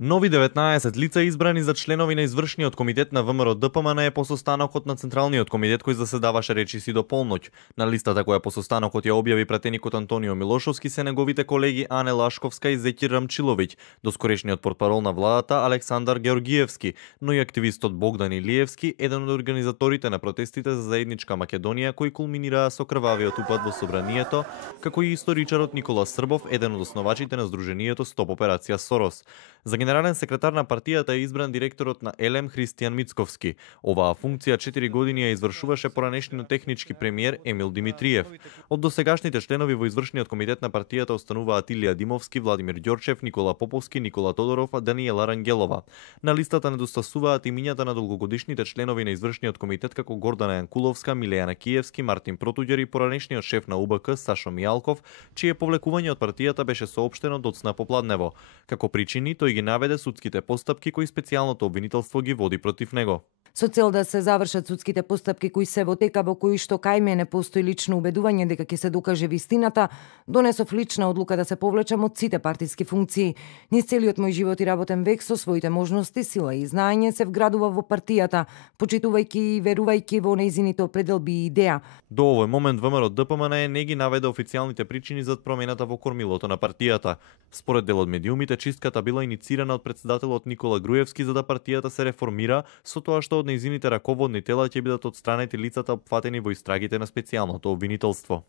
Нови 19 лица избрани за членови на извршниот комитет на ВМРО-ДПМН по состанокот на Централниот комитет кој заседаваше речиси до полноќ. На листата која по состанокот ја објави пратеникот Антонио Милошовски се неговите колеги Ане Лашковска и Зекир Рамчиловиќ, доскорешниот портпарол на владата Александар Георгиевски, но и активистот Богдан Илиевски, еден од организаторите на протестите за заедничка Македонија кои кулминираа со крвавиот упад во собранието, како и историчарот Никола Србов, еден од основачите на здруженијето Стоп операција Сорос. За генерален секретар на партијата е избран директорот на ЕЛЕМ Христијан Мицковски. Оваа функција 4 години ја извршуваше поранешниот технички премиер Емил Димитриев. Од досегашните членови во извршниот комитет на партијата остануваат Илија Димовски, Владимир Ѓорчев, Никола Поповски, Никола Тодоров, а Даниела Рангелова. На листата недостасуваат имињата на долгогодишните членови на извршниот комитет како Гордана Јанкуловска, Милејана Киевски, Мартин Протуѓер и поранешниот шеф на УБК Сашо Мијалков, чие повлекување од партијата беше соопштено доцна попладнево. Како причини тој ги наведе судските постапки кои специјалното обвинителство ги води против него. Со цел да се завршат судските постапки кои се во тека, во кои што кај мене постои лично убедување дека ќе се докаже вистината, донесов лична одлука да се повлечам од сите партиски функции. Низ целиот мој живот и работен век со своите можности, сила и знаење се вградува во партијата, почитувајќи и верувајќи во нејзините определби и идеја. До овој момент ВМРО-ДПМН не ги наведе официјалните причини за промената во кормилото на партијата. Според дел од медиумите, чистката била иницирана од претседателот Никола Груевски за да партијата се реформира, со тоа што од нејзините раководни тела ќе бидат отстранети лицата опфатени во истрагите на специјалното обвинителство.